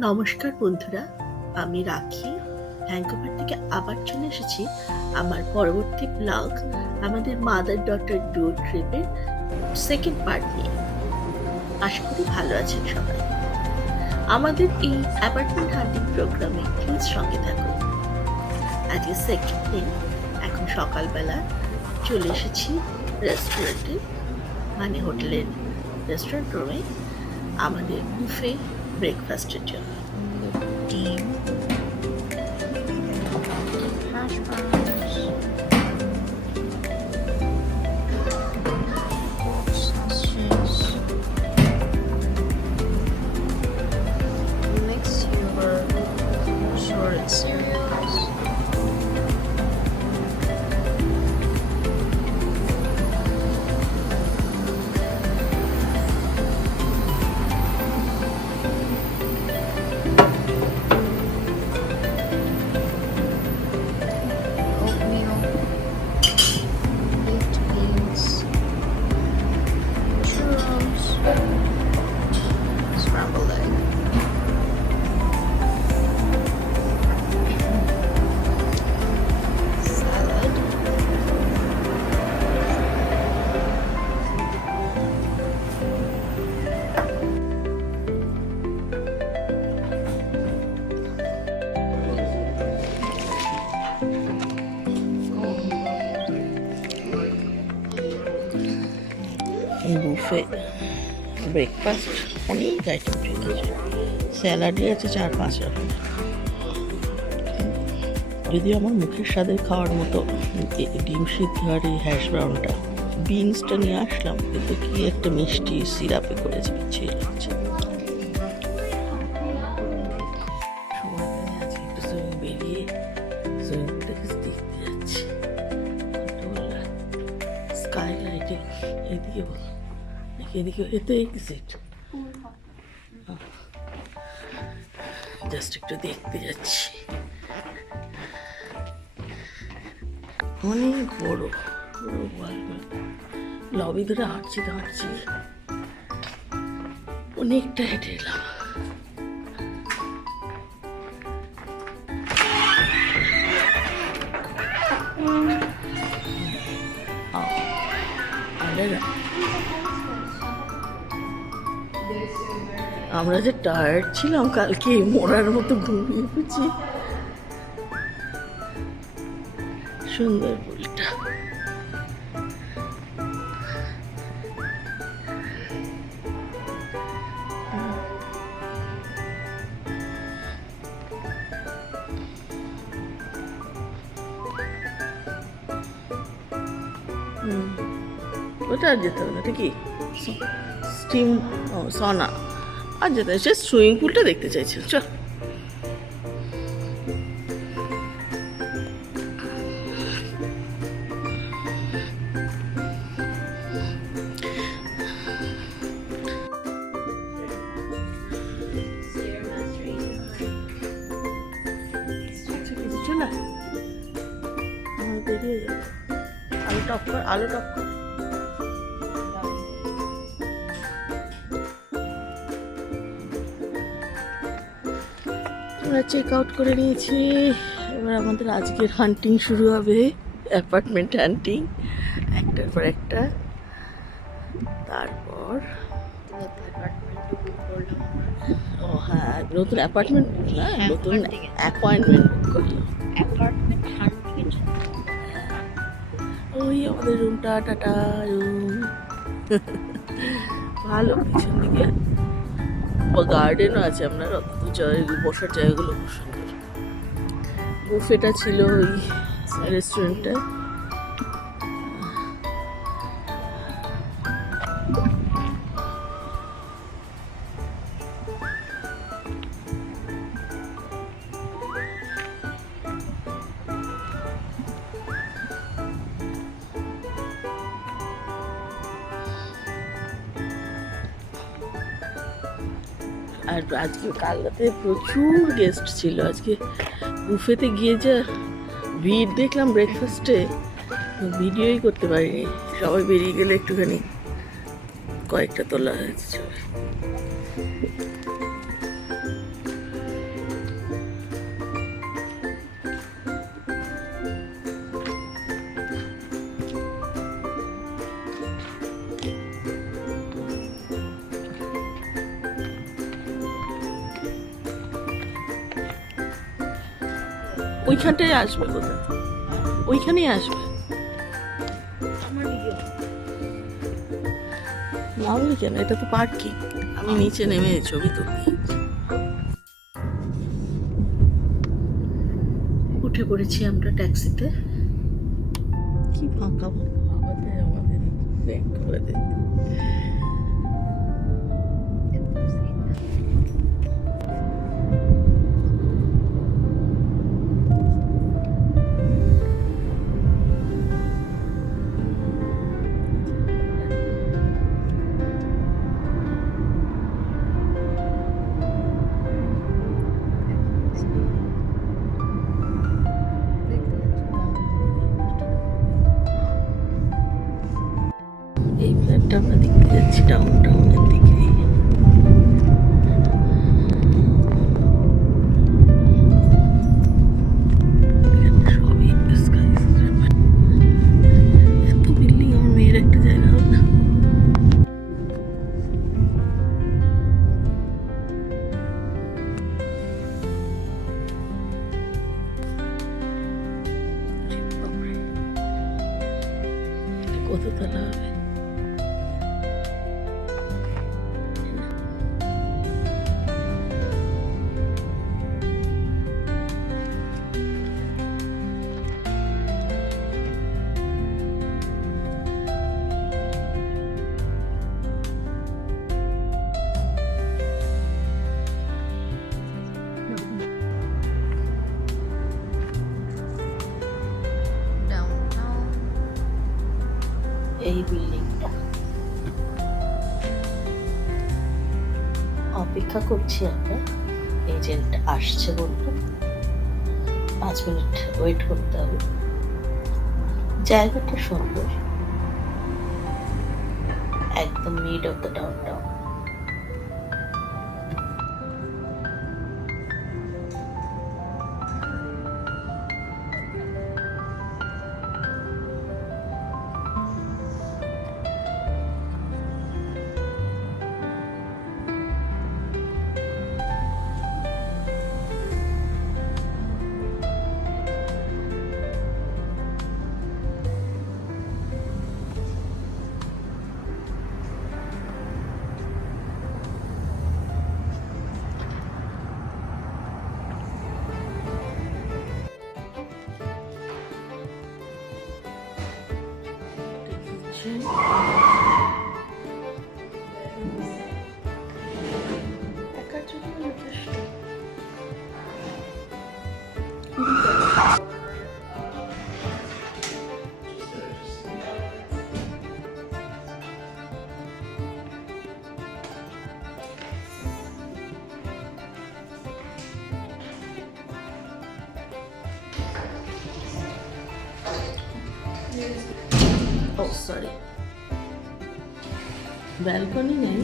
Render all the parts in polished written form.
নমস্কার বন্ধুরা, আমি রাখি ভ্যাঙ্কুভার থেকে আবার চলে এসেছি আমার পরবর্তী ব্লগ আমাদের মাদার ডটার ডুও ট্রিপের সেকেন্ড পার্ট নিয়ে। আশা করি ভালো আছেন সবাই। আমাদের এই অ্যাপার্টমেন্ট হান্টিং প্রোগ্রামে প্লিজ সঙ্গে থাকুন। আজকে সেকেন্ড দিন, এখন সকালবেলা চলে এসেছি রেস্টুরেন্টে, মানে হোটেলের রেস্টুরেন্ট রুমে আমাদের বুফে ব্রেকফাস্টের জন্য। ডিম, hash browns, sausages, mixed yogurt, sorted cereals, oatmeal, baked beans, churros, scrambled egg. Salad, buffet breakfast অনেক আইটেম, ঠিক আছে। স্যালাডই আছে 4-5 রকম। যদিও আমার মুখের স্বাদের খাওয়ার মতো ডিম সিদ্ধ আর এই হ্যাশ ব্রাউনটা, বিনসটা নিয়ে আসলাম, কিন্তু কি একটা মিষ্টি সিরাপে করেছে, পিছিয়ে লাগছে। সময় পেলে আজকে একটু সুইমিং বেরিয়ে সুইমিং থেকে দেখতে যাচ্ছি। স্কাইলাইটে এদিকে বল, এদিকে এতে এক্সিট, জাস্ট একটু দেখতে যাচ্ছি। অনেক বড় লবি ধরে হাঁটছি অনেকটা হেঁটে এলাম। আমরা যে টায়ার্ড ছিলাম কালকে, মরার মতো ঘুমিয়ে পড়ছি। সুন্দর পুলটা, ওটা আর যেতে হবে না, এটা কি স্টিম সনা, আর যেতে সে সুইমিং পুলটা দেখতে চাইছিল। চল, চল বেরিয়ে যাবে। আলু টপ কর। আমরা চেক আউট করে নিয়েছি, এবার আমাদের আজকের হান্টিং শুরু হবে, অ্যাপার্টমেন্ট হান্টিং, একটার পর একটা। তারপর ও হ্যাঁ, নতুন অ্যাপার্টমেন্ট না, নতুন অ্যাপয়েন্টমেন্ট বুক করলাম। ওই আমাদের রুমটা, টাটা রুম। ভালো, পিছন দিকে গার্ডেনও আছে, আপনার বসার জায়গাগুলো খুব সুন্দর। বুফেটা ছিল ওই রেস্টুরেন্টটা। আর আজকে কাল রাতে প্রচুর গেস্ট ছিল। আজকে বুফেতে গিয়ে যা ভিড় দেখলাম ব্রেকফাস্টে, ভিডিওই করতে পারিনি। সবাই বেরিয়ে গেলে একটুখানি কয়েকটা তোলা হয়েছে ছবি। ওইখানটায় আসবে বোধহয়, ওইখানেই আসবে। নামলি কেন? এটা তো পার্কিং। আমি নিচে নেমে ছবি তুলতে উঠে পড়েছি আমরা ট্যাক্সিতে। কি ফাঁকা আমাদের ব্যাক করে দেয়। এই ফ্ল্যাটটা আমরা দেখতে যাচ্ছি টাউনের দিকে। সবই skyscraper। এত বিল্ডিং আমার মেয়ের একটা জায়গা হবে না। বাপরে, কত তলা হবে? এই বিল্ডিংটা অপেক্ষা করছি আমরা, এজেন্ট আসছে বললো 5 মিনিট ওয়েট করতে হবে। জায়গাটা সুন্দর, একদম মিড অফ দ্য ডাউনটাউন। একার জন্য যথেষ্ট। ও সরি, ব্যালকনি নেই,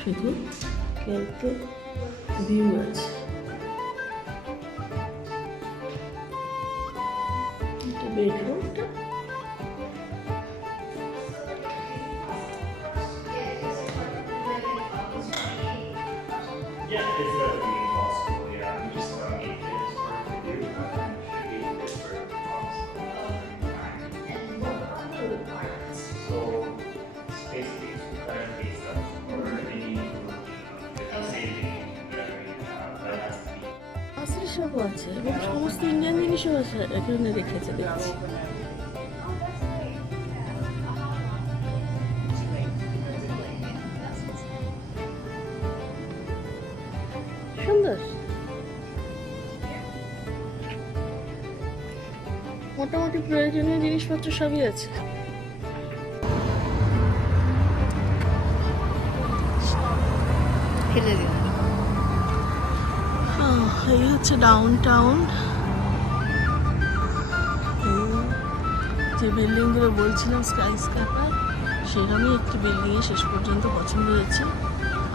শুধু কিন্তু ভিউ আছে। এটা বেডরুমটা। Yeah, it's definitely possible. Yeah, we just need this work to do, but then should be this work possible. So it's basically two current base ups or any saving that we have that has to be. আসলে সব আছে এবং সমস্ত Indian জিনিসও আছে এখানে রেখেছে দেখছি। সুন্দর, মোটামুটি প্রয়োজনীয় জিনিসপত্র সবই আছে। এই হচ্ছে ডাউন টাউন। যে বিল্ডিংগুলো বলছিলাম স্কাইস্ক্রাপার, সেরকমই একটি বিল্ডিংয়ে শেষ পর্যন্ত পছন্দ হয়েছে।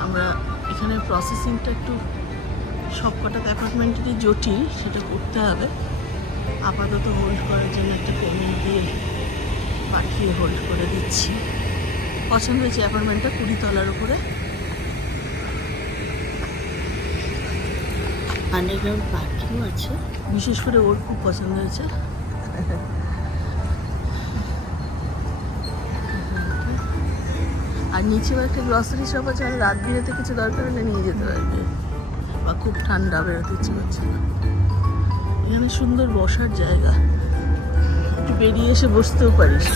আমরা এখানে প্রসেসিংটা একটু সবকটা অ্যাপার্টমেন্টেরই জটিল, সেটা করতে হবে। আপাতত হোল্ড করার জন্য একটা পেমেন্ট দিয়ে পাঠিয়ে হোল্ড করে দিচ্ছি। পছন্দ হয়েছে অ্যাপার্টমেন্টটা, 20 তলার উপরে। Underground parking. এখানেও আছে। বিশেষ করে ওর খুব পছন্দ হয়েছে। আর নিচেও একটা গ্রসারি শপ আছে, মানে রাত বিরেতে কিছু দরকার হলে নিয়ে যেতে পারবে, বা খুব ঠান্ডা বেরোতে ইচ্ছে করছে না। এখানে সুন্দর বসার জায়গা, একটু বেরিয়ে এসে বসতেও পারিস।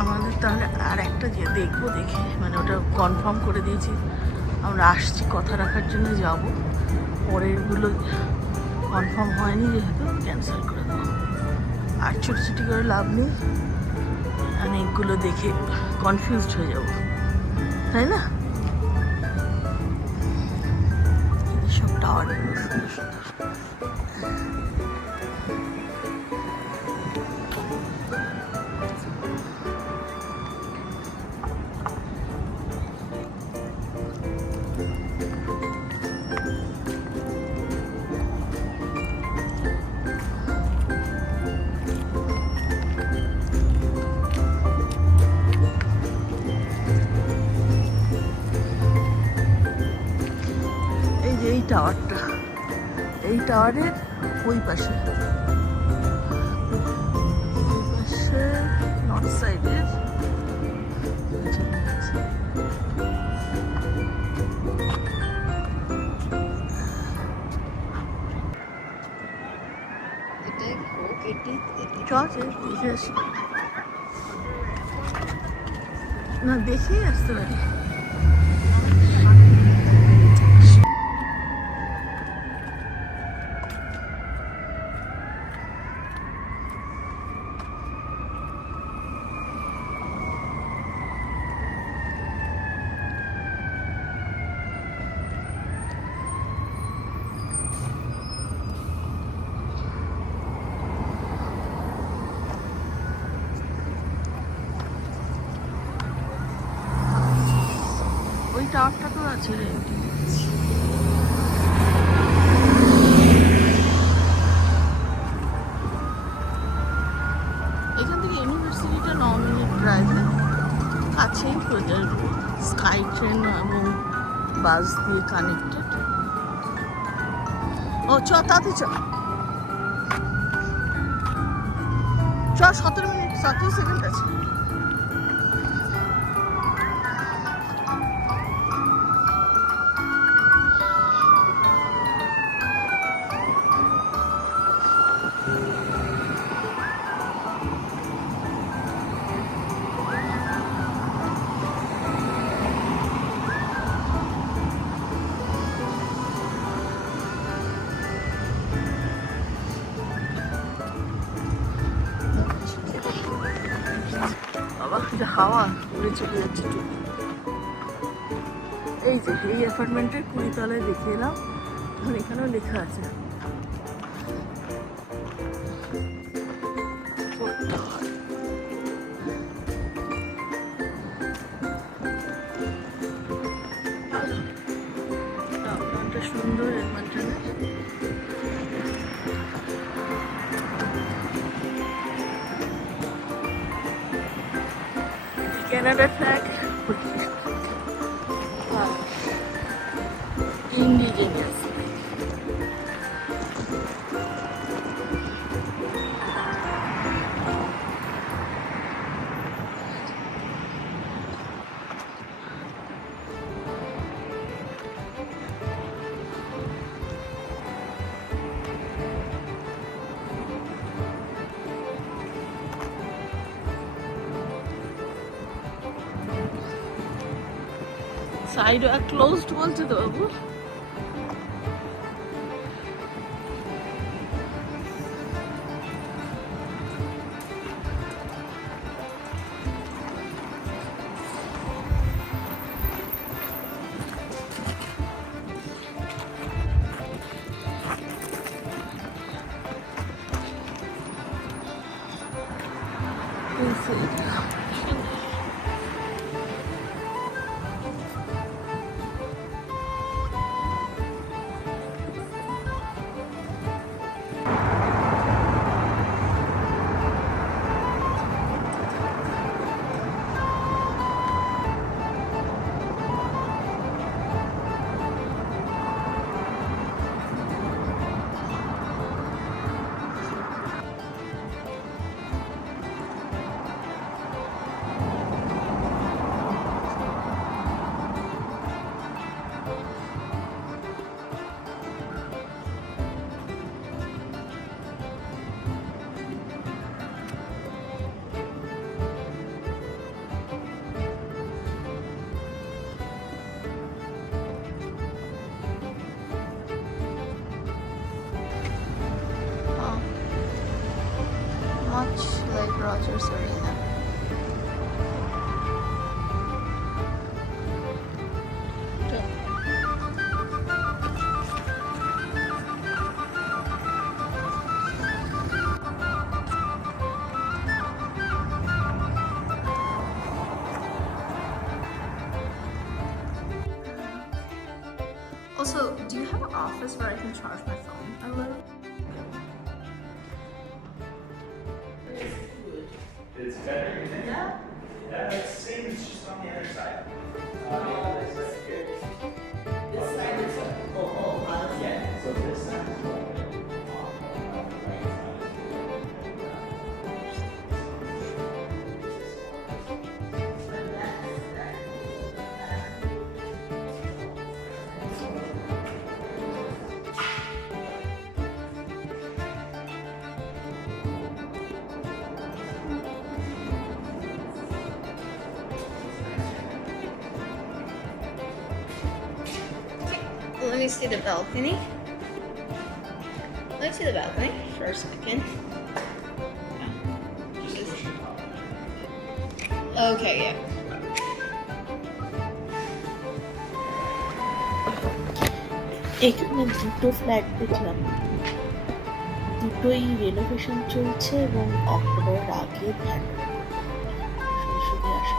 আমাদের তাহলে আর একটা যে দেখবো, দেখে মানে ওটা কনফার্ম করে দিয়েছি, আমরা আসছি কথা রাখার জন্য যাব। পরেরগুলো কনফার্ম হয়নি যেহেতু ক্যান্সেল করে দেবো। আর ছুটি করে লাভ নেই, অনেকগুলো দেখে কনফিউজড হয়ে যাব, তাই না? সব টাওয়ারগুলো সুন্দর সুন্দর। এই যে এই টাওয়ারটা, এই টাওয়ারের ওই পাশে, নর্থ সাইডের না দেখেই আসতে পারি। ওই টাওয়ারটা তো আছে রে। এখান থেকে ইউনিভার্সিটিটা 9 মিনিট ড্রাইভে, কাছেই স্কাই ট্রেন এবং বাস দিয়ে কানেক্টেড। ও চ, তাতে চ 17 মিনিট 37 সেকেন্ড আছে। বাবা যে হাওয়া উড়ে চলে যাচ্ছে টুকু। এই যে এই অ্যাপার্টমেন্টের 20 তলায় দেখে এলাম, এখন এখানেও লেখা আছে সুন্দর apartment. Canada flag, indigenous. Side closed বলছে তো বাবু। Rogers Arena. Also, do you have an office where I can charge my phone a little? It's better, you think? Yeah. Yeah, it's the same, it's just on the other side. This side is yeah, so this side. Let me see the balcony. Let me see the balcony for a second. Okay, yeah. এখানে দুটো flat দেখলাম, দুটোই renovation চলছে এবং অক্টোবরের আগে ধ্যান সরাসরি আসা।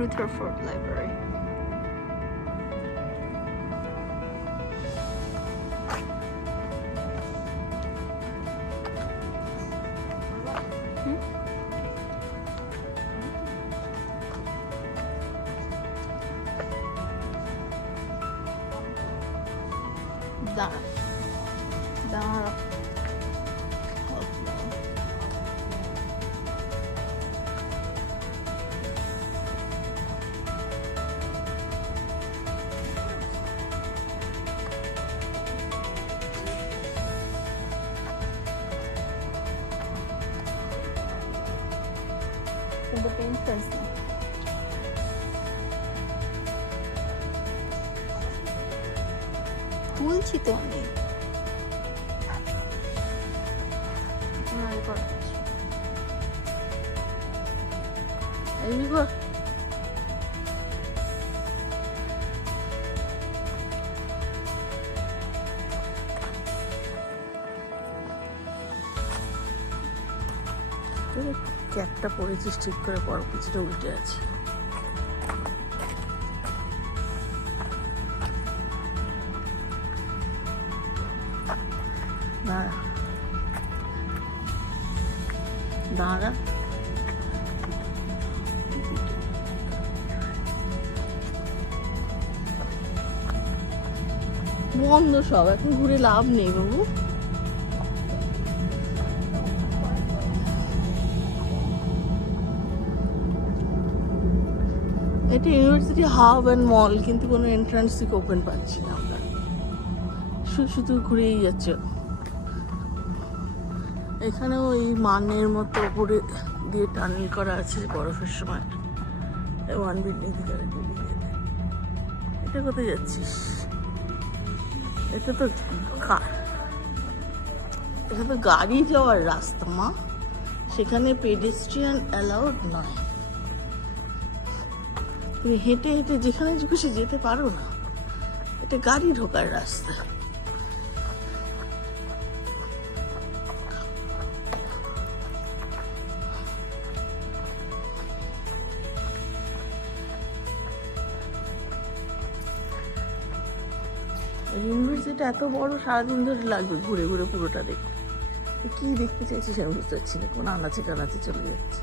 Rutherford Library. That. The entrance now. তুলছি তো আমি। ক্যাপটা পরেছিস ঠিক করে, বড় কিছুটা উল্টে আছে। দাঁড়া বন্ধ সব, এখন ঘুরে লাভ নেই বাবু। এটা ইউনিভার্সিটি হাব অ্যান্ড মল, কিন্তু কোনো এন্ট্রান্স থেকে ওপেন পাচ্ছি না আমরা, শুধু ঘুরেই যাচ্ছে। এখানেও এই মানের মতো উপরে দিয়ে টানেল করা আছে বরফের সময়, ওয়ান বিল্ডিং থেকে এটা কোথায় যাচ্ছিস? এটা তো এটা তো গাড়ি যাওয়ার রাস্তা মা, সেখানে পেডেস্ট্রিয়ান অ্যালাউড নয়। তুমি হেঁটে হেঁটে যেখানে খুশি যেতে পারো না, এটা গাড়ি ঢোকার রাস্তা। ইউনিভার্সিটি এত বড়, সারাদিন ধরে লাগবে ঘুরে ঘুরে পুরোটা দেখতে। কি দেখতে চাইছি সেটা বুঝতে পারছি না, কোন আনাচে কানাচে চলে যাচ্ছে।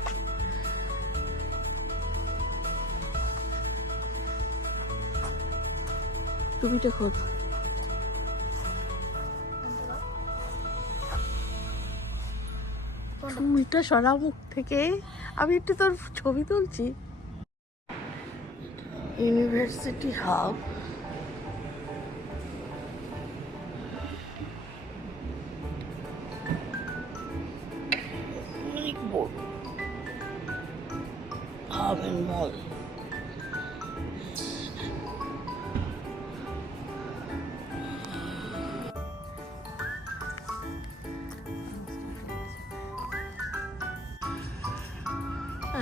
টুপিটা খোল। চুলটা সরা মুখ থেকে, আমি একটু তোর ছবি তুলছি। ইউনিভার্সিটি হাব, অনেক বড় হাব এন্ড মল।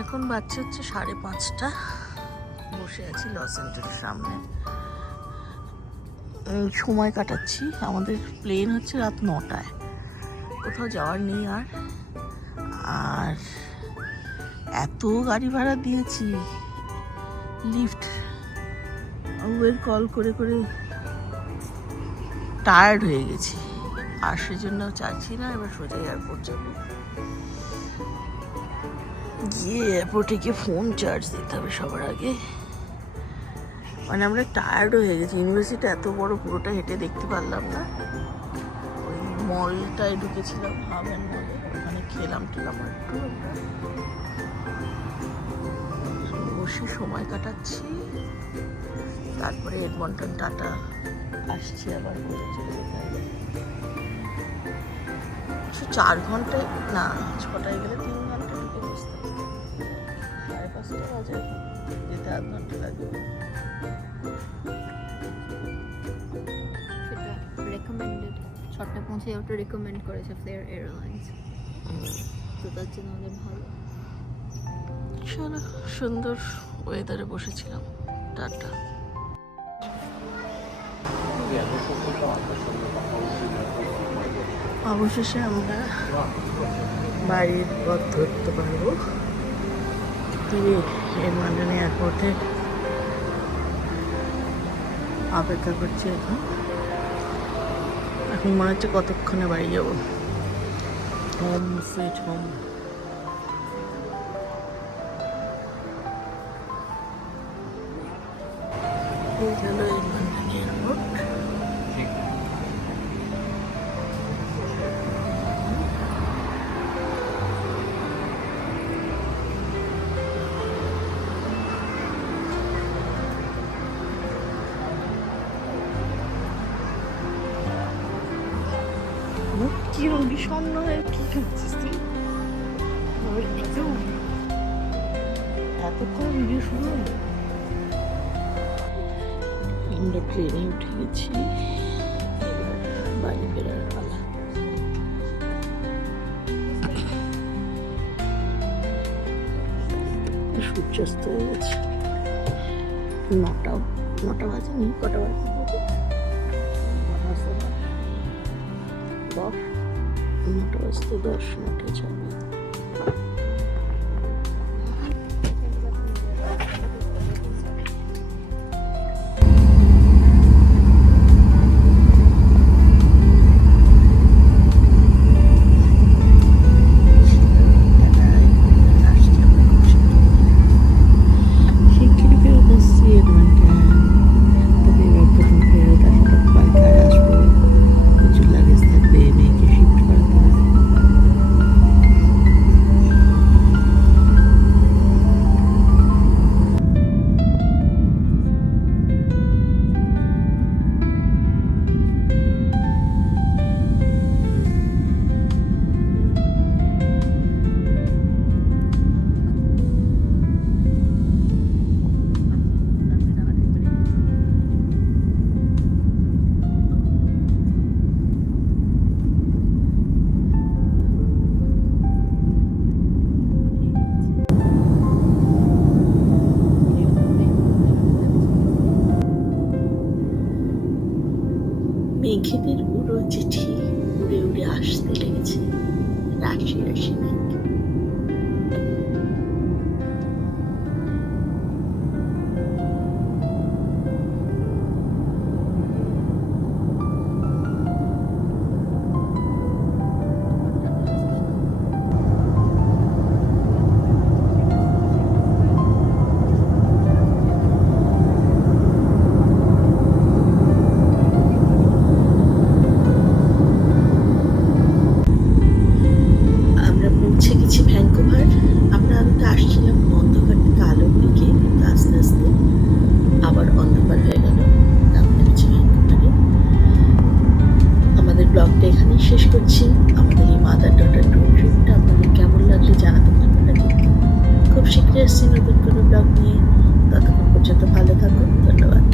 এখন বাচ্চা হচ্ছে 5:30, বসে আছি লস এঞ্জেলের সামনে, সময় কাটাচ্ছি। আমাদের প্লেন হচ্ছে রাত 9টায়, কোথাও যাওয়ার নেই আর। আর এত গাড়ি ভাড়া দিয়েছি, লিফট উবের কল করে করে টায়ার্ড হয়ে গেছি, আর সেজন্য চাইছি না। এবার সোজা এয়ারপোর্ট যাবো, গিয়ে এয়ারপোর্টে গিয়ে ফোন চার্জ দিতে হবে সবার আগে। মানে আমরা টায়ার্ড হয়ে গেছি, ইউনিভার্সিটি এত বড়, পুরোটা হেঁটে দেখতে পারলাম না। ওই মলটায় ঢুকেছিলাম, হাব অ্যান্ড মলে, ওখানে খেলাম টেলাম একটু। আমরা বসে সময় কাটাচ্ছি, তারপরে এডমন্টন টাটা আসছি আবার, বলে চলে যেতে হবে। 4 ঘন্টায় না, 6টায় গেলে 3 ঘন্টা ঢুকে বসতে হবে। 5:30 বাজে, যেতে 8 ঘন্টা লাগবে। সেটা রেকমেন্ডেড, 6টায় পৌঁছে যাওয়াটা রেকমেন্ড করেছে ফ্লেয়ার এয়ারলাইন্স, তো তার জন্য আমাদের ভালো। চলো, সুন্দর ওয়েদারে বসেছিলাম। টাটা। অবশেষে আমরা বাড়ির পথ ধরতে পারবো। এডমন্টন এয়ারপোর্টে অপেক্ষা করছি। এখন মনে হচ্ছে কতক্ষণে বাড়ি যাবো। Home sweet home. এই হলো এডমন্টন এয়ারপোর্ট। কিরম বিষণ্ণ হয়ে কি করছিস তুই? এতক্ষণ ভিডিও শুরু হলো। আমরা ট্রেনে উঠে গেছি, এবার বাড়ি ফেরার পালা। সূর্যাস্ত হয়ে গেছে, 9টা বাজেনি, কটা বাজে? 9টা বাজতে 10, 9টা 6। রাশি রাশি মেঘ। আমরা পৌঁছে গেছি ভ্যাঙ্কুভার। আমরা আলোতে আসছিলাম অন্ধকার থেকে আলোর দিকে, কিন্তু আস্তে আস্তে আবার অন্ধকার হয়ে গেল। নাম নেমেছে ভ্যাঙ্কুভারে। আমাদের ব্লগটা এখানেই শেষ করছি। আমাদের এই মাদার ডটার ট্যুর ট্রিপটা আপনাদের কেমন লাগলে জানাতে পারবেন না, কিন্তু খুব শীঘ্রই আসছি নতুন কোনো ব্লগ নিয়ে। ততক্ষণ পর্যন্ত ভালো থাকুন। ধন্যবাদ।